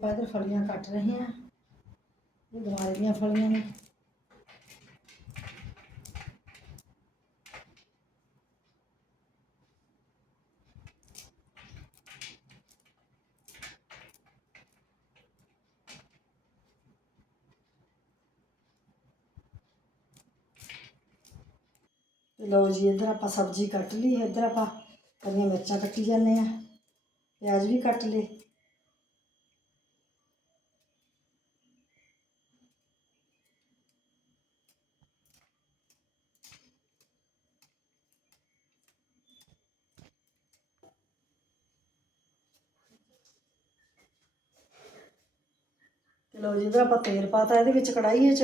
ਆਪਾਂ ਇਧਰ ਫਲੀਆਂ ਕੱਟ ਰਹੇ ਹਾਂ ਇਹ ਦੁਆਰੇ ਦੀਆਂ ਫਲੀਆਂ ਨੇ ਤੇ ਲਓ ਜੀ ਇੱਧਰ ਆਪਾਂ ਸਬਜ਼ੀ ਕੱਟ ਲਈ ਹੈ ਇੱਧਰ ਆਪਾਂ ਹਰੀਆਂ ਮਿਰਚਾਂ ਕੱਟੀ ਜਾਂਦੇ ਆ ਪਿਆਜ਼ ਵੀ ਕੱਟ ਲਏ ਤੇ ਲਓ ਜੀ ਇੱਧਰ ਆਪਾਂ ਤੇਲ ਪਾਤਾ, ਇਹਦੇ ਵਿੱਚ ਕੜਾਹੀ 'ਚ।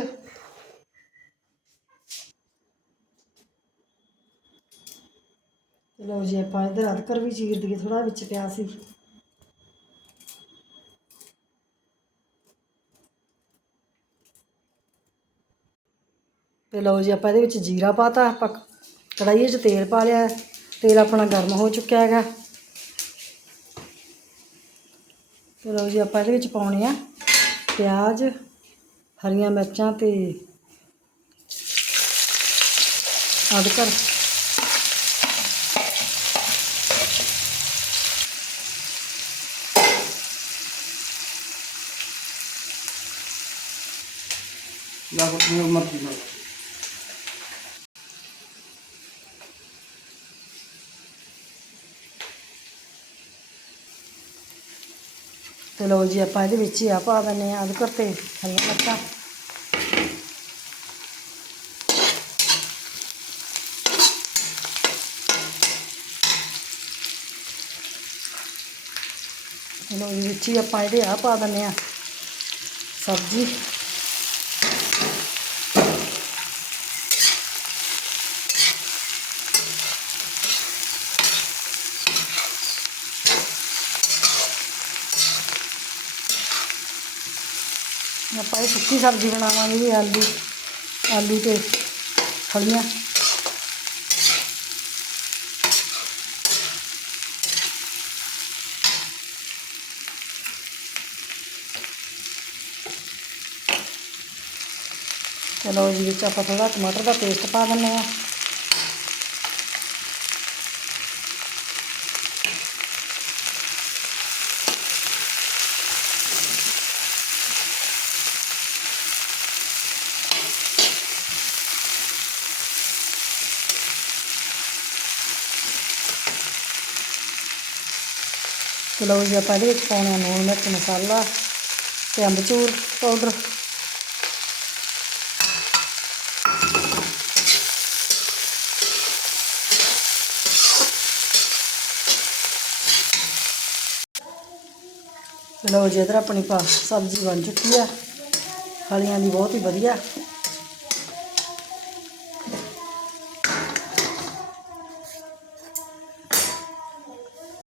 ਤੇ ਲਓ ਜੀ, ਆਪਾਂ ਇੱਧਰ ਅਦਰਕ ਵੀ ਚੀਰ ਦਈਏ ਥੋੜਾ ਵਿੱਚ ਪਿਆ ਸੀ। ਤੇ ਲਓ ਜੀ, ਆਪਾਂ ਇਹਦੇ ਵਿੱਚ ਜੀਰਾ ਪਾਤਾ, ਆਪਾਂ ਕੜਾਹੀ 'ਚ ਤੇਲ ਪਾ ਲਿਆ, ਤੇਲ ਆਪਣਾ ਗਰਮ ਹੋ ਚੁੱਕਿਆ ਹੈਗਾ। ਤੇ ਲਓ ਜੀ, ਆਪਾਂ ਇਹਦੇ ਵਿੱਚ ਪਾਉਣੇ ਆ। ਪਿਆਜ਼ ਹਰੀਆਂ ਮਿਰਚਾਂ ਤੇ ਅਦਰਕ ਜਾਂ ਕੋਈ ਮਰਜ਼ੀ ਨਾਲ ਤੇ ਲਓ ਜੀ ਆਪਾਂ ਇਹਦੇ ਵਿੱਚ ਹੀ ਆ ਪਾ ਦਿੰਦੇ ਆ ਅਦਰਕ ਤੇ ਹਰੀਆਂ ਮਿਰਚਾਂ। ਲਓ ਜੀ ਵਿੱਚ ਹੀ ਆਪਾਂ ਇਹਦੇ ਆ ਪਾ ਦਿੰਦੇ ਆ ਸਬਜ਼ੀ। ਆਪਾਂ ਇਹ ਸੁੱਕੀ ਸਬਜ਼ੀ ਬਣਾਵਾਂਗੇ ਜੀ ਆਲੂ ਆਲੂ ਤੇ ਫਲੀਆਂ ਚਲੋ ਜੀ ਵਿੱਚ ਆਪਾਂ ਥੋੜਾ ਟਮਾਟਰ ਦਾ ਪੇਸਟ ਪਾ ਦਿੰਦੇ ਆ ਚਲੋ ਜੀ ਆਪਾਂ ਇਹਦੇ ਵਿੱਚ ਪਾਉਣੇ ਆ ਲੂਣ ਮਿਰਚ ਮਸਾਲਾ ਤੇ ਅੰਬਚੂਰ ਪਾਊਡਰ ਚਲੋ ਜੀ ਇਧਰ ਆਪਣੀ ਪਾ ਸਬਜ਼ੀ ਬਣ ਚੁੱਕੀ ਆ ਫਲੀਆਂ ਦੀ ਬਹੁਤ ਹੀ ਵਧੀਆ